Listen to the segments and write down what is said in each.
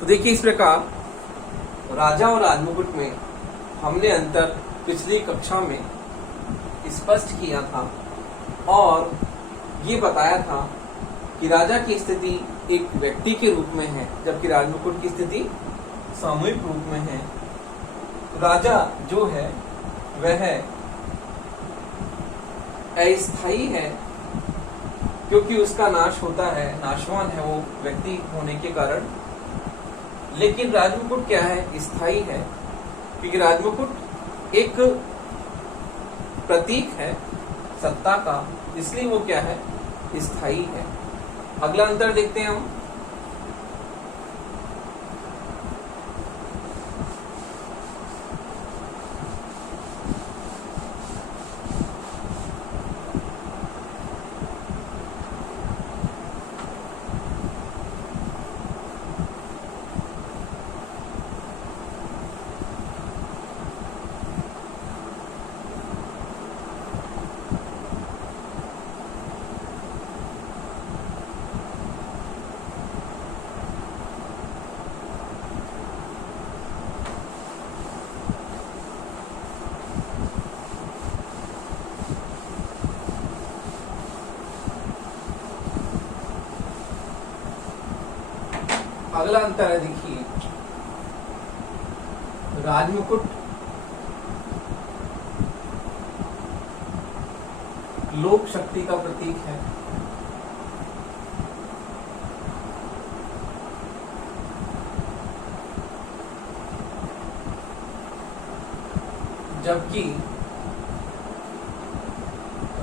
तो देखिए इस प्रकार राजा और राजमुकुट में हमने अंतर पिछली कक्षा में स्पष्ट किया था और ये बताया था कि राजा की स्थिति एक व्यक्ति के रूप में है जबकि राजमुकुट की स्थिति सामूहिक रूप में है। राजा जो है वह अस्थायी है क्योंकि उसका नाश होता है, नाशवान है वो व्यक्ति होने के कारण। लेकिन राजमुकुट क्या है? स्थायी है क्योंकि राजमुकुट एक प्रतीक है सत्ता का, इसलिए वो क्या है? स्थायी है। अगला अंतर देखते हैं हम। अगला अंतर है, देखिए राजमुकुट लोक शक्ति का प्रतीक है, जबकि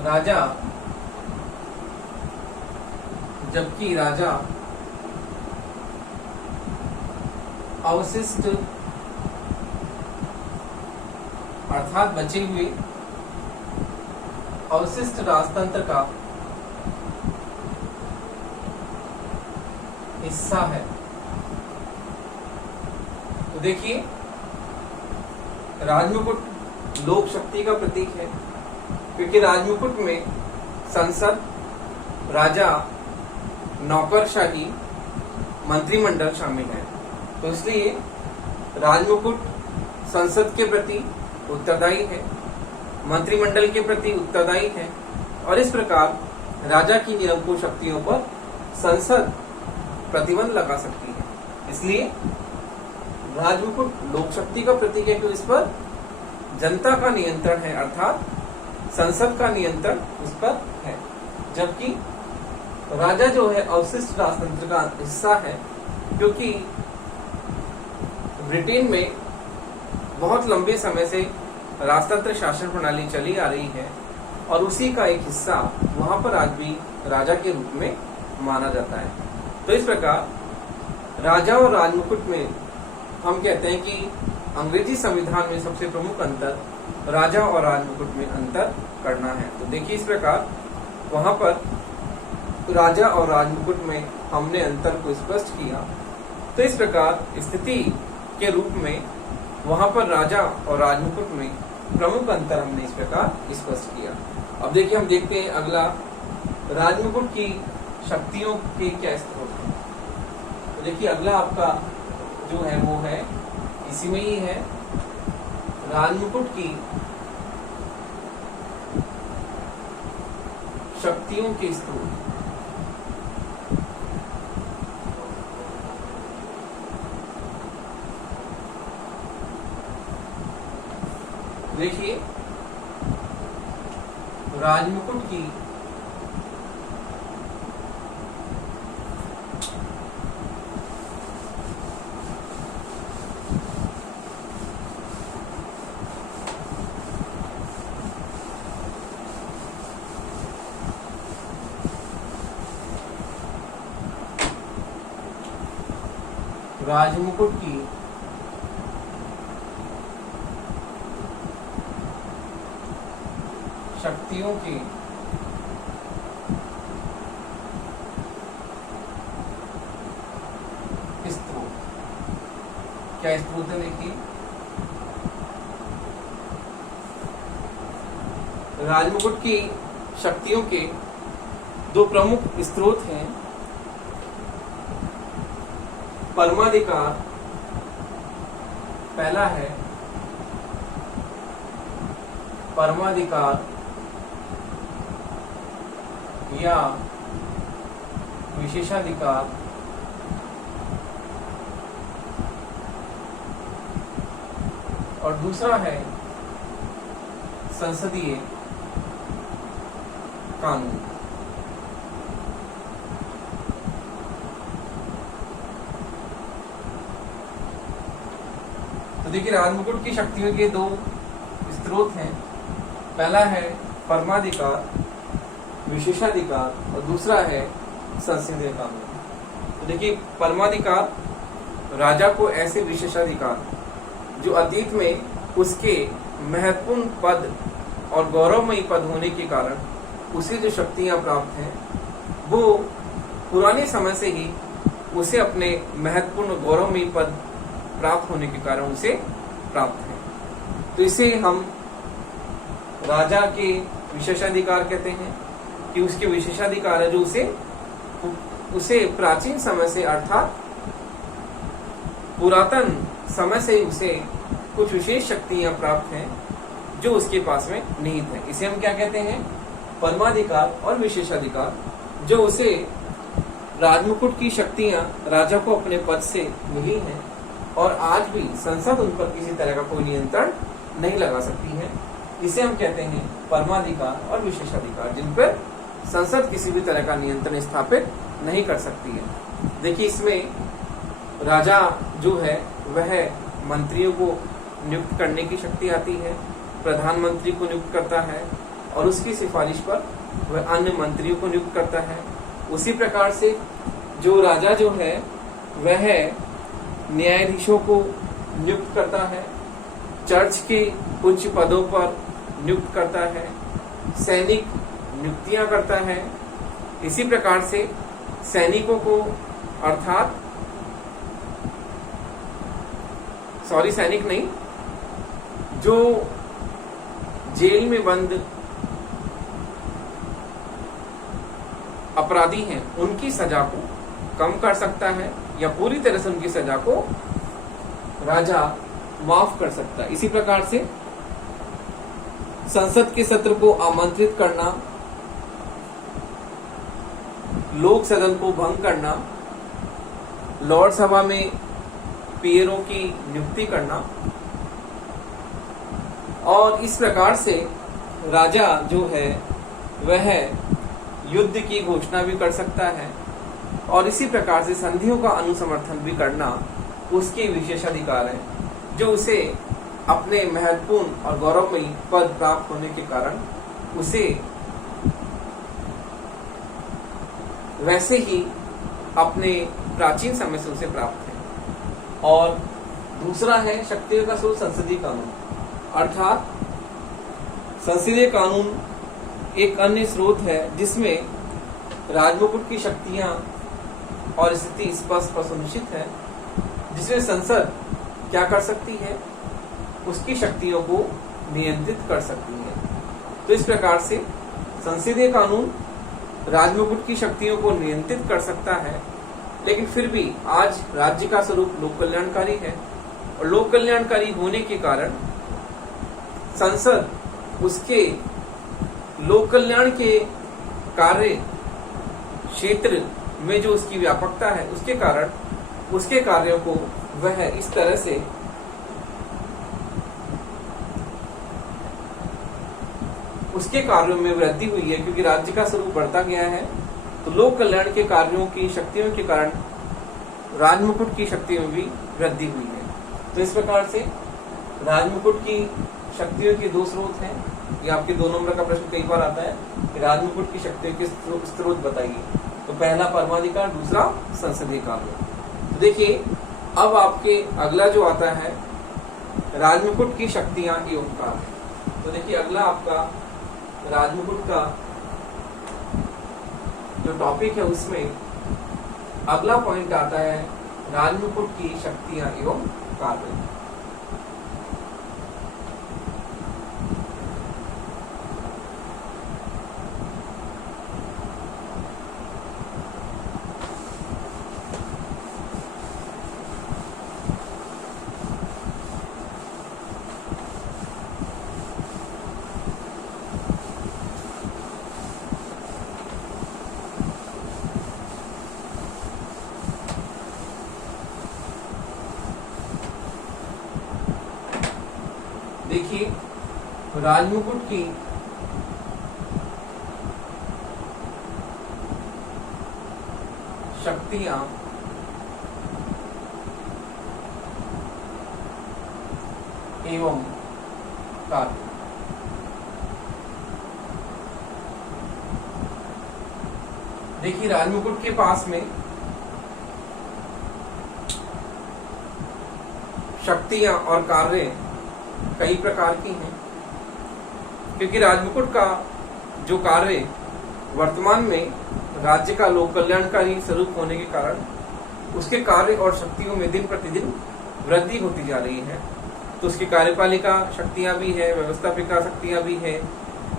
राजा अवशिष्ट अर्थात बचे हुए अवशिष्ट राजतंत्र का हिस्सा है। तो देखिए राजमुकुट लोक शक्ति का प्रतीक है क्योंकि राजमुकुट में संसद, राजा, नौकरशाही, मंत्रिमंडल शामिल है। तो इसलिए राजमुकुट संसद के प्रति उत्तरदायी है, मंत्रिमंडल के प्रति उत्तरदायी है और इस प्रकार राजा की निरंकुश शक्तियों पर संसद प्रतिबंध लगा सकती है। इसलिए राजमुकुट लोक शक्ति का प्रतीक है कि इस पर जनता का नियंत्रण है, अर्थात संसद का नियंत्रण उस पर है, जबकि राजा जो है अवशिष्ट राजतंत्र का हिस्सा है क्योंकि ब्रिटेन में बहुत लंबे समय से राजतंत्र शासन प्रणाली चली आ रही है और उसी का एक हिस्सा वहां पर आज भी राजा के रूप में माना जाता है। तो इस प्रकार राजा और राजमुकुट में हम कहते हैं कि अंग्रेजी संविधान में सबसे प्रमुख अंतर राजा और राजमुकुट में अंतर करना है। तो देखिए इस प्रकार वहां पर राजा और राजमुकुट में हमने अंतर को स्पष्ट किया। तो इस प्रकार स्थिति के रूप में वहां पर राजा और राजमुकुट में प्रमुख अंतर हमने इस प्रकार स्पष्ट किया। अब देखिए हम देखते हैं अगला, राजमुकुट की शक्तियों के क्या स्रोत हैं। तो देखिए अगला आपका जो है वो है इसी में ही है, राजमुकुट की शक्तियों के स्रोत। देखिए राजमुकुट की शक्तियों के स्रोत क्या स्रोत है? देखिए राजमुकुट की शक्तियों के दो प्रमुख स्रोत हैं, परमाधिकार पहला है परमाधिकार या विशेषाधिकार और दूसरा है संसदीय कानून। तो देखिए, राजमुकुट की शक्तियों के दो स्रोत हैं। पहला है परमाधिकार विशेषाधिकार और दूसरा है संसदीय कानून। तो देखिए, परमाधिकार राजा को ऐसे विशेषाधिकार जो अतीत में उसके महत्वपूर्ण पद और गौरवमयी पद होने के कारण उसे जो शक्तियां प्राप्त हैं वो पुराने समय से ही उसे अपने महत्वपूर्ण गौरवमयी पद प्राप्त होने के कारण उसे प्राप्त है। तो इसे हम राजा के विशेषाधिकार कहते हैं कि उसके विशेषाधिकार है जो उसे प्राचीन समय से अर्थात पुरातन समय से उसे कुछ विशेष शक्तियां प्राप्त हैं जो उसके पास में निहित है। इसे हम क्या कहते हैं? परमाधिकार और विशेषाधिकार, जो उसे राजमुकुट की शक्तियां राजा को अपने पद से मिली हैं और आज भी संसद उन पर किसी तरह का कोई नियंत्रण नहीं लगा सकती है। इसे हम कहते हैं परमाधिकार और विशेषाधिकार, जिन पर संसद किसी भी तरह का नियंत्रण स्थापित नहीं कर सकती है। देखिए, इसमें राजा जो है वह मंत्रियों को नियुक्त करने की शक्ति आती है, प्रधानमंत्री को नियुक्त करता है और उसकी सिफारिश पर वह अन्य मंत्रियों को नियुक्त करता है। उसी प्रकार से जो राजा जो है वह न्यायाधीशों को नियुक्त करता है, चर्च के उच्च पदों पर नियुक्त करता है, सैनिक नियुक्तियां करता है। इसी प्रकार से सैनिकों को अर्थात सैनिक नहीं, जो जेल में बंद अपराधी हैं उनकी सजा को कम कर सकता है या पूरी तरह से उनकी सजा को राजा माफ कर सकता है। इसी प्रकार से संसद के सत्र को आमंत्रित करना, लोक सदन को भंग करना, लॉर्ड सभा में पीएरों की नियुक्ति करना और इस प्रकार से राजा जो है वह युद्ध की घोषणा भी कर सकता है और इसी प्रकार से संधियों का अनुसमर्थन भी करना उसके विशेषाधिकार है, जो उसे अपने महत्वपूर्ण और गौरवमयी पद प्राप्त होने के कारण उसे वैसे ही अपने प्राचीन समय से उसे प्राप्त है। और दूसरा है शक्तियों का स्रोत संसदीय कानून, अर्थात संसदीय कानून एक अन्य स्रोत है जिसमें राजमुकुट की शक्तियां और स्थिति स्पष्ट सुनिश्चित है, जिसमें संसद क्या कर सकती है? उसकी शक्तियों को नियंत्रित कर सकती है। तो इस प्रकार से संसदीय कानून राजमुकुट की शक्तियों को नियंत्रित कर सकता है, लेकिन फिर भी आज राज्य का स्वरूप लोक कल्याणकारी है और लोक कल्याणकारी होने के कारण संसद उसके लोक कल्याण के कार्य क्षेत्र में जो उसकी व्यापकता है उसके कारण उसके कार्यों को वह इस तरह से उसके कार्यों में वृद्धि हुई है, क्योंकि राज्य का स्वरूप बढ़ता गया है। तो लोक कल्याण के कार्यों की शक्तियों के कारण राजमुकुट की शक्तियों में भी वृद्धि हुई है। तो इस प्रकार से राजमुकुट की शक्तियों के दो स्रोत हैं। ये आपके 2 नंबर का प्रश्न कई बार आता है कि राजमुकुट की शक्तियों के स्रोत बताइए। तो पहला परमाधिकार, दूसरा संसदीय कानून। तो देखिए, अब आपके अगला जो आता है राजमुकुट की शक्तियां एवं कार्य। तो देखिए, अगला आपका राजमुकुट का जो टॉपिक है उसमें अगला पॉइंट आता है राजमुकुट की शक्तियां एवं कार्य। देखिए राजमुकुट की शक्तियां एवं कार्य। देखिए राजमुकुट के पास में शक्तियां और कार्य कई प्रकार की हैं, क्योंकि राजमुकुट का जो कार्य वर्तमान में राज्य का लोक कल्याणकारी स्वरूप होने के कारण उसके कार्य और शक्तियों में दिन प्रतिदिन वृद्धि होती जा रही है। तो उसकी कार्यपालिका शक्तियां भी है, व्यवस्थापिका शक्तियां भी है,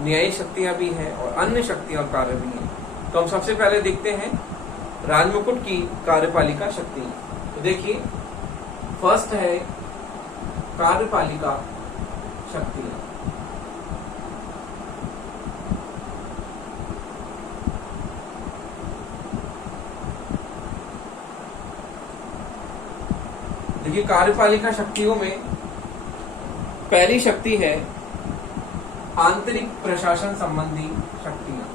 न्यायिक शक्तियां भी है और अन्य शक्तियां और कार्य भी हैं। तो हम सबसे पहले देखते हैं राजमुकुट की कार्यपालिका शक्ति। तो देखिए फर्स्ट है कार्यपालिका शक्तियां। देखिए कार्यपालिका शक्तियों में पहली शक्ति है आंतरिक प्रशासन संबंधी शक्तियां।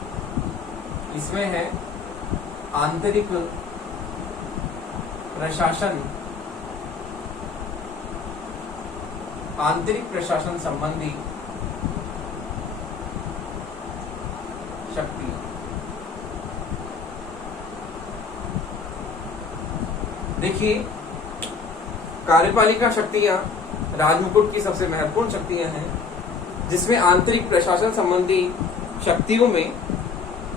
इसमें है आंतरिक प्रशासन संबंधी शक्तियां। देखिए कार्यपालिका शक्तियां राजमुकुट की सबसे महत्वपूर्ण शक्तियां हैं, जिसमें आंतरिक प्रशासन संबंधी शक्तियों में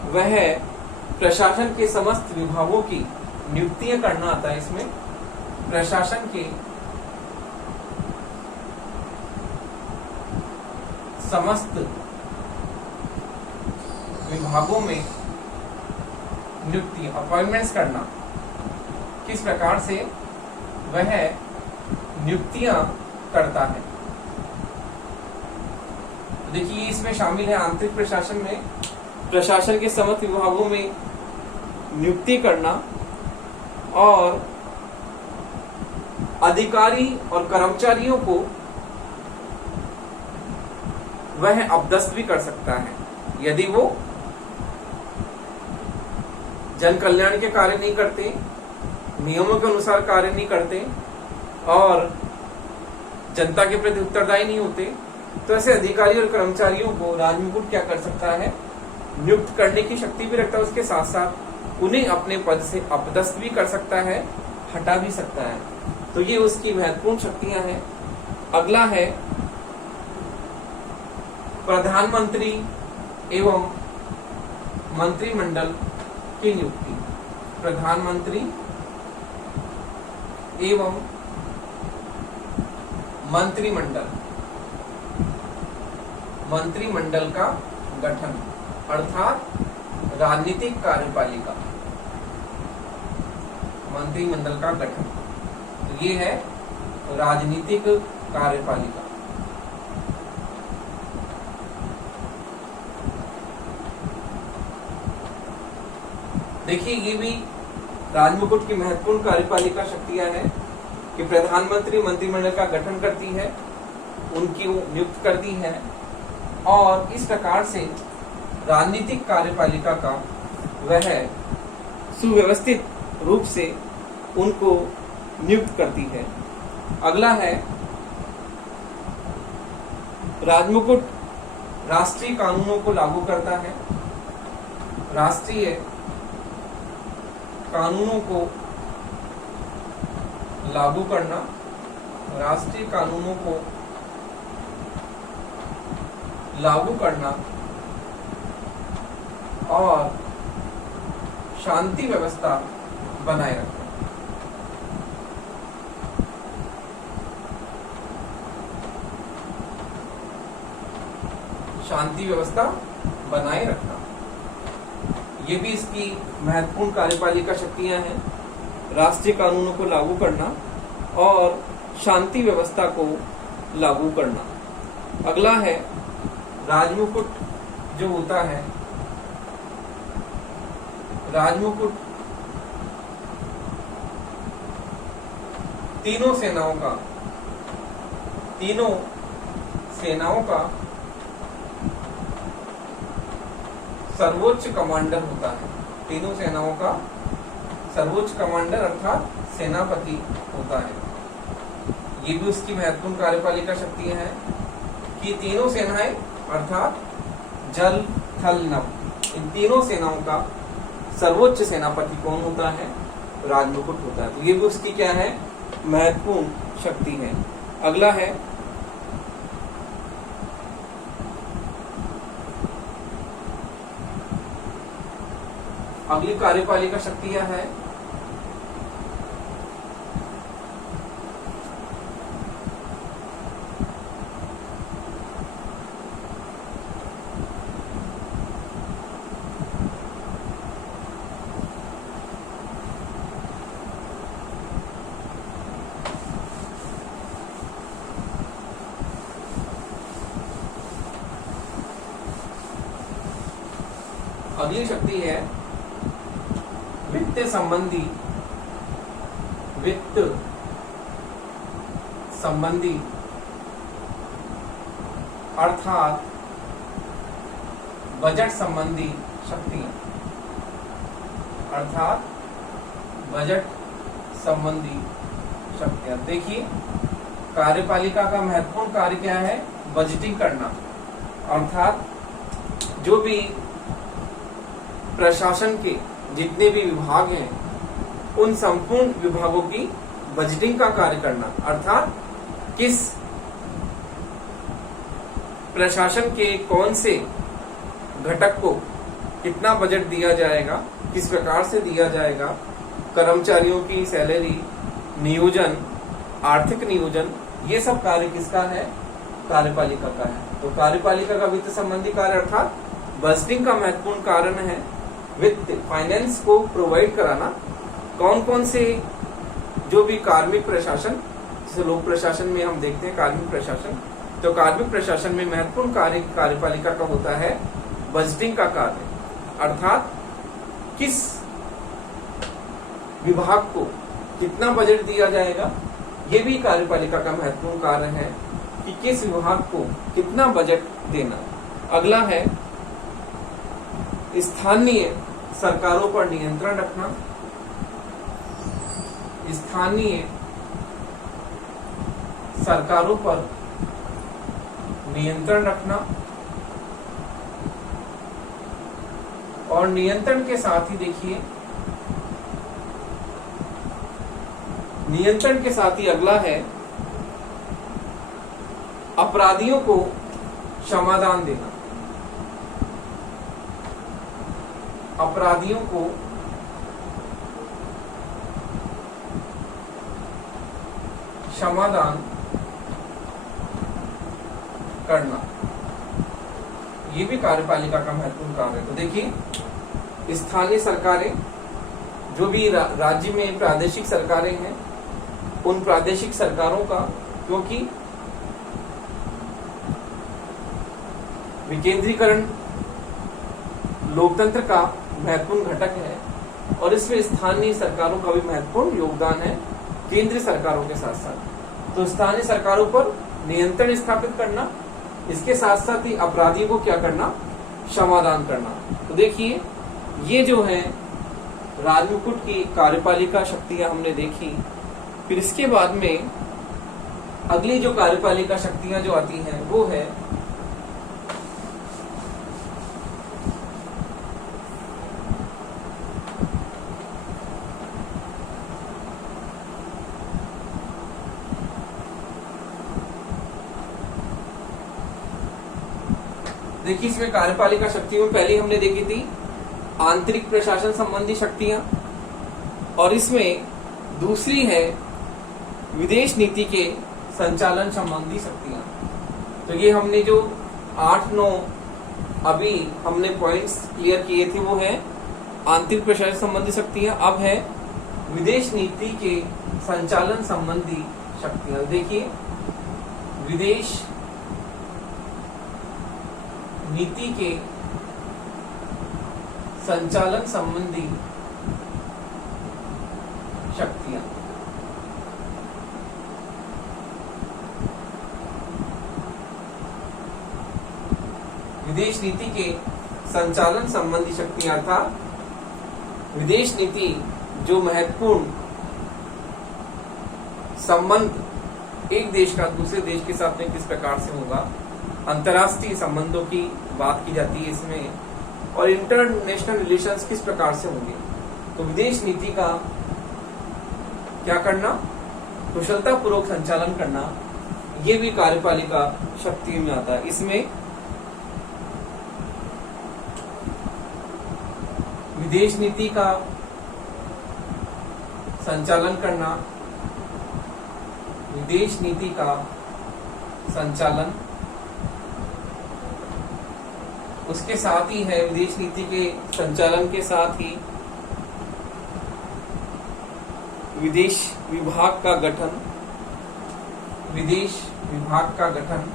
वह प्रशासन के समस्त विभागों की नियुक्तियां करना आता है। इसमें प्रशासन के समस्त विभागों में नियुक्ति अपॉइंटमेंट्स करना, किस प्रकार से वह नियुक्तियां करता है। देखिए इसमें शामिल है आंतरिक प्रशासन में प्रशासन के समस्त विभागों में नियुक्ति करना और अधिकारी और कर्मचारियों को वह अपदस्थ भी कर सकता है यदि वो जन कल्याण के कार्य नहीं करते, नियमों के अनुसार कार्य नहीं करते और जनता के प्रति उत्तरदायी नहीं होते। तो ऐसे अधिकारी और कर्मचारियों को राजमुकुट क्या कर सकता है, नियुक्त करने की शक्ति भी रखता है। उसके साथ साथ उन्हें अपने पद से अपदस्थ भी कर सकता है, हटा भी सकता है। तो ये उसकी महत्वपूर्ण शक्तियां हैं। अगला है प्रधानमंत्री एवं मंत्रिमंडल की नियुक्ति। प्रधानमंत्री एवं मंत्रिमंडल का गठन अर्थात राजनीतिक कार्यपालिका, मंत्रिमंडल का गठन, तो ये है राजनीतिक कार्यपालिका। देखिए ये भी राजमुकुट की महत्वपूर्ण कार्यपालिका शक्तियां हैं कि प्रधानमंत्री मंत्रिमंडल का गठन करती है, उनकी नियुक्त करती है और इस प्रकार से राजनीतिक कार्यपालिका का वह सुव्यवस्थित रूप से उनको नियुक्त करती है। अगला है राजमुकुट राष्ट्रीय कानूनों को लागू करता है। राष्ट्रीय कानूनों को लागू करना, राष्ट्रीय कानूनों को लागू करना और शांति व्यवस्था बनाए रखना। शांति व्यवस्था बनाए रखना, ये भी इसकी महत्वपूर्ण कार्यपालिका शक्तियां हैं। राष्ट्रीय कानूनों को लागू करना और शांति व्यवस्था को लागू करना। अगला है राजमुकुट जो होता है, राजमुकुट तीनों सेनाओं का सर्वोच्च कमांडर होता है। तीनों सेनाओं का सर्वोच्च कमांडर अर्थात सेनापति होता है। ये भी उसकी महत्वपूर्ण कार्यपालिका शक्तियां हैं कि तीनों सेनाएं अर्थात जल, थल, नभ, इन तीनों सेनाओं का सर्वोच्च सेनापति कौन होता है? राजमुकुट होता है। तो ये भी उसकी क्या है? महत्वपूर्ण शक्ति है। अगला है अगली कार्यपालिका शक्तियां है अगली शक्ति है वित्त संबंधी अर्थात बजट संबंधी शक्तियां, अर्थात बजट संबंधी शक्तियां। देखिए, कार्यपालिका का महत्वपूर्ण कार्य क्या है? बजटिंग करना, अर्थात जो भी प्रशासन के जितने भी विभाग हैं उन संपूर्ण विभागों की बजटिंग का कार्य करना, अर्थात किस प्रशासन के कौन से घटक को कितना बजट दिया जाएगा, किस प्रकार से दिया जाएगा, कर्मचारियों की सैलरी, नियोजन, आर्थिक नियोजन, ये सब कार्य किसका है? कार्यपालिका का है। तो कार्यपालिका का वित्त संबंधी कार्य अर्थात बजटिंग का महत्वपूर्ण कारण है। वित्त, फाइनेंस को प्रोवाइड कराना, कौन कौन से जो भी कार्मिक प्रशासन, जैसे लोक प्रशासन में हम देखते हैं कार्मिक प्रशासन, तो कार्मिक प्रशासन में महत्वपूर्ण कार्य कार्यपालिका का होता है बजटिंग का कार्य, अर्थात किस विभाग को कितना बजट दिया जाएगा, ये भी कार्यपालिका का महत्वपूर्ण कार्य है कि किस विभाग को कितना बजट देना। अगला है स्थानीय सरकारों पर नियंत्रण रखना, स्थानीय सरकारों पर नियंत्रण रखना, और नियंत्रण के साथ ही देखिए, नियंत्रण के साथ ही अगला है अपराधियों को क्षमादान देना, अपराधियों को क्षमादान करना, ये भी कार्यपालिका का महत्वपूर्ण कार्य है। तो देखिए, स्थानीय सरकारें, जो भी राज्य में प्रादेशिक सरकारें हैं, उन प्रादेशिक सरकारों का, क्योंकि विकेंद्रीकरण लोकतंत्र का महत्वपूर्ण घटक है और इसमें स्थानीय सरकारों का भी महत्वपूर्ण योगदान है केंद्रीय सरकारों के साथ साथ। तो स्थानीय सरकारों पर नियंत्रण स्थापित करना, इसके साथ साथ ही अपराधियों को क्या करना? क्षमादान करना। तो देखिए, ये जो है राजमुकुट की कार्यपालिका शक्तियां हमने देखी। फिर इसके बाद में अगली जो कार्यपालिका शक्तियां जो आती हैं वो है देखिए, इसमें कार्यपालिका शक्तियों में पहले हमने देखी थी आंतरिक प्रशासन संबंधी शक्तियां, और इसमें दूसरी है विदेश नीति के संचालन संबंधी शक्तियां। तो ये हमने जो 8-9 अभी हमने पॉइंट्स क्लियर किए थे वो है आंतरिक प्रशासन संबंधी शक्तियां। अब है विदेश नीति के संचालन संबंधी शक्तियां। देखिए, विदेश नीति के संचालन संबंधी शक्तियां। विदेश नीति के संचालन संबंधी शक्तियां, अर्थात विदेश नीति जो महत्वपूर्ण संबंध एक देश का दूसरे देश के साथ में किस प्रकार से होगा, अंतर्राष्ट्रीय संबंधों की बात की जाती है इसमें, और इंटरनेशनल रिलेशंस किस प्रकार से होंगे। तो विदेश नीति का क्या करना, कुशलता पूर्वक संचालन करना, ये भी कार्यपालिका शक्ति में आता है। इसमें विदेश नीति का संचालन करना, विदेश नीति का संचालन, उसके साथ ही है विदेश नीति के संचालन के साथ ही विदेश विभाग का गठन, विदेश विभाग का गठन,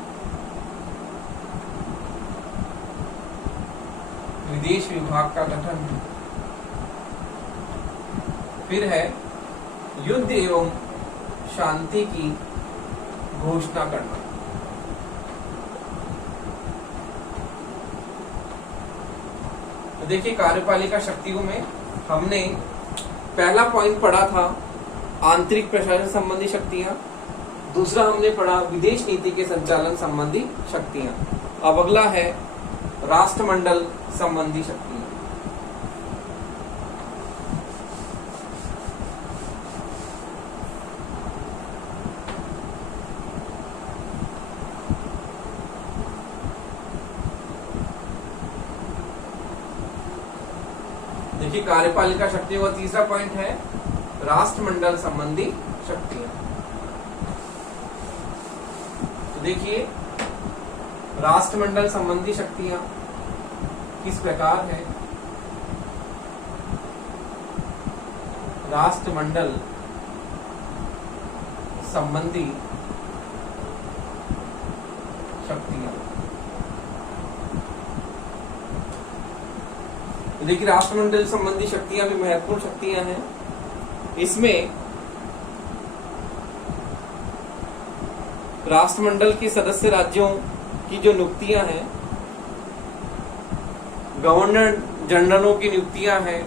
विदेश विभाग का गठन, फिर है युद्ध एवं शांति की घोषणा करना। तो देखिए कार्यपालिका शक्तियों में हमने पहला पॉइंट पढ़ा था आंतरिक प्रशासन संबंधी शक्तियां, दूसरा हमने पढ़ा विदेश नीति के संचालन संबंधी शक्तियां। अब अगला है राष्ट्रमंडल संबंधी शक्तियां। देखिए कार्यपालिका शक्तियों का तीसरा पॉइंट है राष्ट्रमंडल संबंधी शक्तियां। तो देखिए राष्ट्रमंडल संबंधी शक्तियां किस प्रकार है। राष्ट्रमंडल संबंधी शक्तियां, तो देखिए राष्ट्रमंडल संबंधी शक्तियां भी महत्वपूर्ण शक्तियां हैं। इसमें राष्ट्रमंडल के सदस्य राज्यों की जो नियुक्तियां हैं, गवर्नर जनरलों की नियुक्तियां हैं,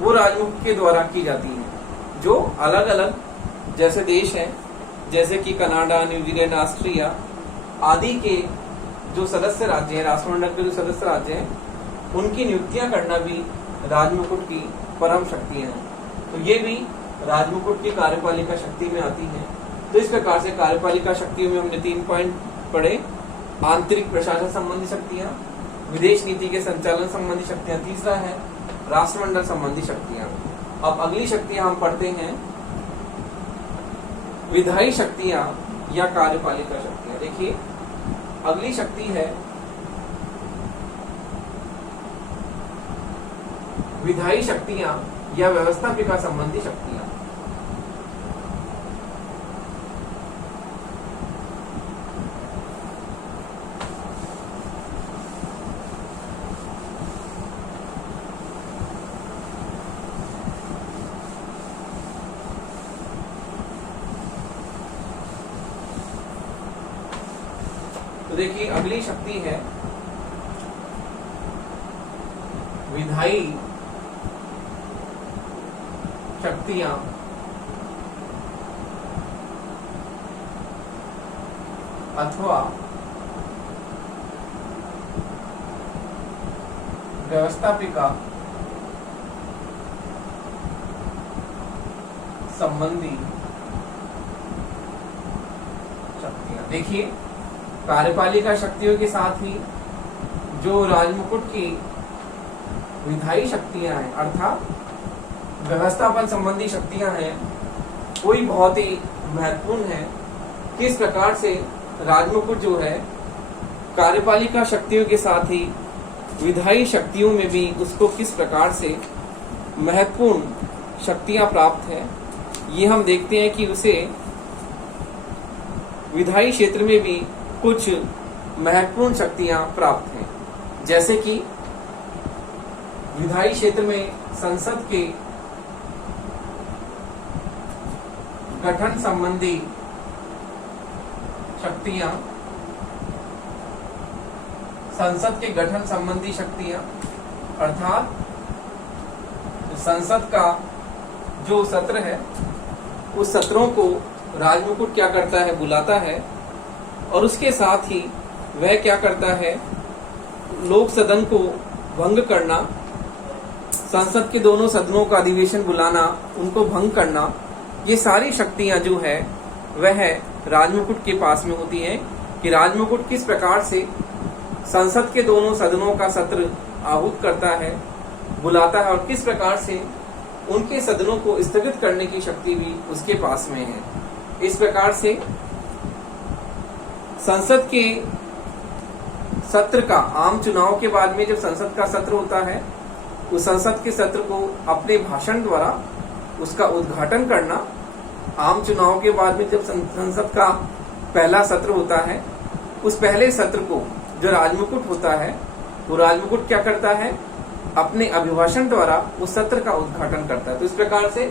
वो राजमुख के द्वारा की जाती हैं। जो अलग अलग जैसे देश हैं, जैसे कि कनाडा, न्यूजीलैंड, ऑस्ट्रिया आदि के जो सदस्य राज्य हैं, राष्ट्रमंडल के जो सदस्य राज्य हैं, उनकी नियुक्तियां करना भी राजमुकुट की परम शक्तियां हैं। तो ये भी राजमुकुट की कार्यपालिका शक्ति में आती है। तो इस प्रकार से कार्यपालिका शक्तियों में हमने 3 पॉइंट पढ़े, आंतरिक प्रशासन संबंधी शक्तियां, विदेश नीति के संचालन संबंधी शक्तियां, तीसरा है राष्ट्रमंडल संबंधी शक्तियां। अब अगली शक्तियां हम पढ़ते हैं विधायी शक्तियां या कार्यपालिका शक्तियां। देखिए अगली शक्ति है विधायी शक्तियां या व्यवस्थापिका संबंधी शक्तियां। तो देखिए अगली शक्ति है विधायी शक्तियां अथवा व्यवस्थापिका संबंधी शक्तियां। देखिए कार्यपालिका शक्तियों के साथ ही जो राजमुकुट की विधायी शक्तियां हैं अर्थात व्यवस्थापन संबंधी शक्तियां हैं, कोई बहुत ही महत्वपूर्ण है। किस प्रकार से राजमुकुट जो है कार्यपालिका शक्तियों के साथ ही विधायी शक्तियों में भी उसको किस प्रकार से महत्वपूर्ण शक्तियां प्राप्त है, ये हम देखते हैं कि उसे विधायी क्षेत्र में भी कुछ महत्वपूर्ण शक्तियां प्राप्त हैं। जैसे कि विधायी क्षेत्र में संसद के गठन संबंधी शक्तियां, संसद के गठन संबंधी शक्तियां, अर्थात संसद का जो सत्र है उस सत्रों को राजमुकुट क्या करता है, बुलाता है, और उसके साथ ही वह क्या करता है, लोक सदन को भंग करना, संसद के दोनों सदनों का अधिवेशन बुलाना, उनको भंग करना, ये सारी शक्तियां जो है वह राजमुकुट के पास में होती हैं कि राजमुकुट किस प्रकार से संसद के दोनों सदनों का सत्र आहूत करता है, बुलाता है, और किस प्रकार से उनके सदनों को स्थगित करने की शक्ति भी उसके पास में है। इस प्रकार से संसद के सत्र का, आम चुनाव के बाद में जब संसद का सत्र होता है, उस संसद के सत्र को अपने भाषण द्वारा उसका उद्घाटन करना, आम चुनाव के बाद में जब संसद का पहला सत्र होता है, उस पहले सत्र को जो राजमुकुट होता है, वो राजमुकुट क्या करता है, अपने अभिभाषण द्वारा उस सत्र का उद्घाटन करता है। तो इस प्रकार से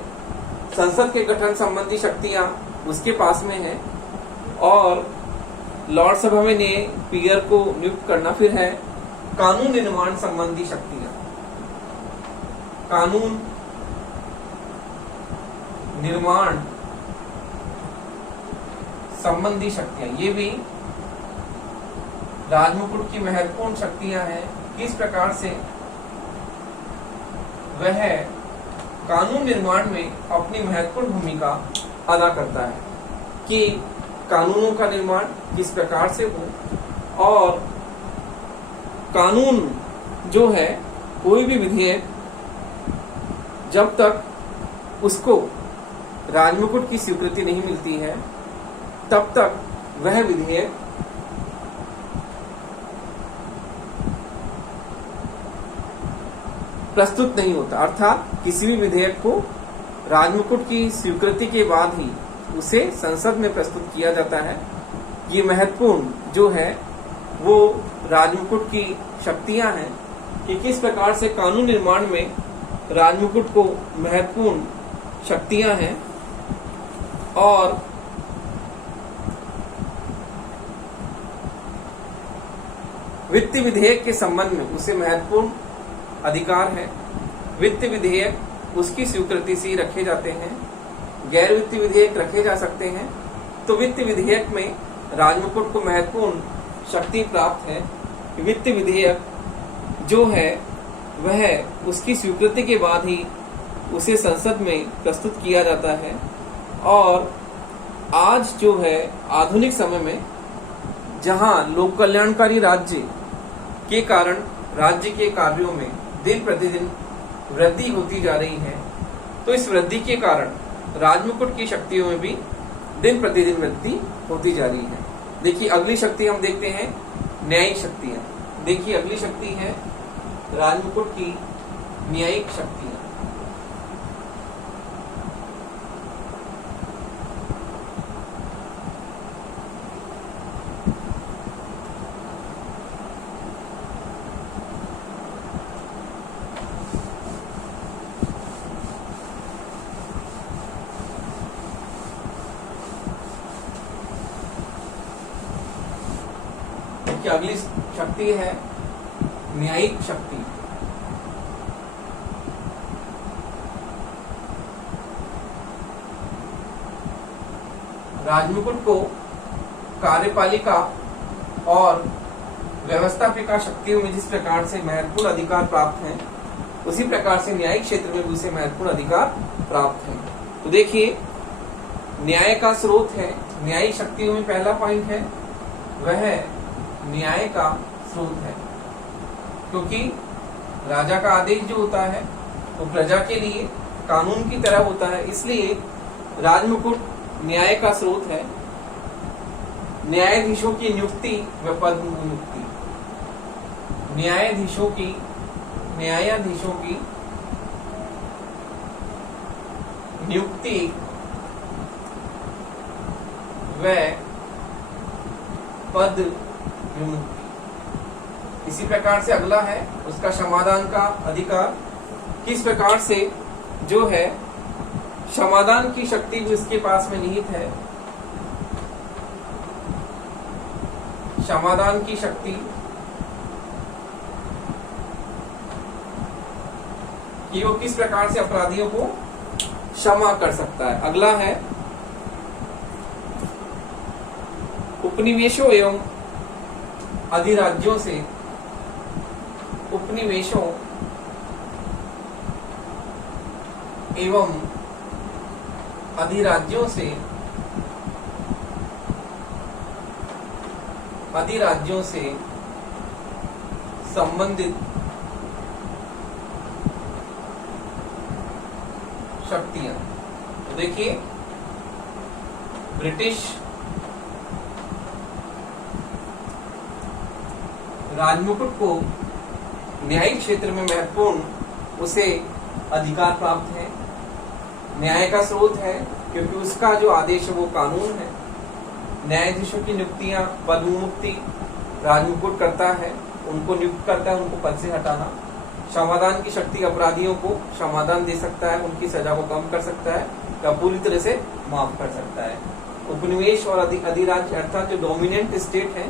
संसद के गठन संबंधी शक्तियां उसके पास में है, और लॉर्ड सभा में पीयर को नियुक्त करना। फिर है कानून निर्माण संबंधी शक्तियां, कानून निर्माण संबंधी शक्तियां, ये भी राजमुकुट की महत्वपूर्ण शक्तियां हैं। किस प्रकार से वह कानून निर्माण में अपनी महत्वपूर्ण भूमिका अदा करता है कि कानूनों का निर्माण किस प्रकार से हो, और कानून जो है, कोई भी विधेयक जब तक उसको राजमुकुट की स्वीकृति नहीं मिलती है, तब तक वह विधेयक प्रस्तुत नहीं होता। अर्थात किसी भी विधेयक को राजमुकुट की स्वीकृति के बाद ही उसे संसद में प्रस्तुत किया जाता है। ये महत्वपूर्ण जो है वो राजमुकुट की शक्तियां हैं कि किस प्रकार से कानून निर्माण में राजमुकुट को महत्वपूर्ण शक्तियां हैं, और वित्त विधेयक के संबंध में उसे महत्वपूर्ण अधिकार है। वित्त विधेयक उसकी स्वीकृति से रखे जाते हैं, गैर वित्त विधेयक रखे जा सकते हैं। तो वित्त विधेयक में राजमुकुट को महत्वपूर्ण शक्ति प्राप्त है। वित्त विधेयक जो है वह उसकी स्वीकृति के बाद ही उसे संसद में प्रस्तुत किया जाता है। और आज जो है आधुनिक समय में जहां लोक कल्याणकारी राज्य के कारण राज्य के कार्यों में दिन प्रतिदिन वृद्धि होती जा रही है, तो इस वृद्धि के कारण राजमुकुट की शक्तियों में भी दिन प्रतिदिन वृद्धि होती जा रही है। देखिए अगली शक्ति हम देखते हैं न्यायिक शक्तियां। देखिए अगली शक्ति है राजमुकुट की न्यायिक शक्तियां। अगली शक्ति है न्यायिक शक्ति। राजमुकुट को कार्यपालिका और व्यवस्थापिका शक्तियों में जिस प्रकार से महत्वपूर्ण अधिकार प्राप्त हैं, उसी प्रकार से न्यायिक क्षेत्र में भी उसे महत्वपूर्ण अधिकार प्राप्त हैं। तो देखिए न्याय का स्रोत है, न्यायिक शक्तियों में पहला पॉइंट है वह न्याय का स्रोत है, क्योंकि राजा का आदेश जो होता है वो प्रजा के लिए कानून की तरह होता है, इसलिए राजमुकुट न्याय का स्रोत है। न्यायाधीशों की नियुक्ति व पद नियुक्ति, न्यायाधीशों की नियुक्ति व पद विमुक्ति। इसी प्रकार से अगला है उसका समाधान का अधिकार। किस प्रकार से जो है समाधान की शक्ति जो इसके पास में निहित है, समाधान की शक्ति कि वो किस प्रकार से अपराधियों को क्षमा कर सकता है। अगला है उपनिवेशों एवं अधिराज्यों से उपनिवेशों एवं अधिराज्यों से संबंधित शक्तियां। तो देखिए, ब्रिटिश राजमुकुट को न्यायिक क्षेत्र में महत्वपूर्ण उसे अधिकार प्राप्त है, न्याय का स्रोत है, क्योंकि उसका जो आदेश है वो कानून है। न्यायाधीशों की नियुक्तियां, पद मुक्ति राजमुकुट करता है, उनको नियुक्त करता है, उनको पद से हटाना। क्षमादान की शक्ति अपराधियों को क्षमादान दे सकता है, उनकी सजा को कम कर सकता है या पूरी तरह से माफ कर सकता है। उपनिवेश और अधिराज्य अर्थात जो डोमिनेंट स्टेट है,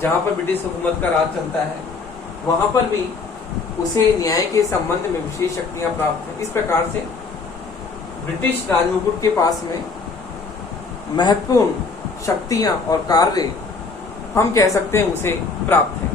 जहां पर ब्रिटिश हुकूमत का राज चलता है, वहां पर भी उसे न्याय के संबंध में विशेष शक्तियां प्राप्त हैं। इस प्रकार से ब्रिटिश राजमुकुट के पास में महत्वपूर्ण शक्तियां और कार्य हम कह सकते हैं उसे प्राप्त है।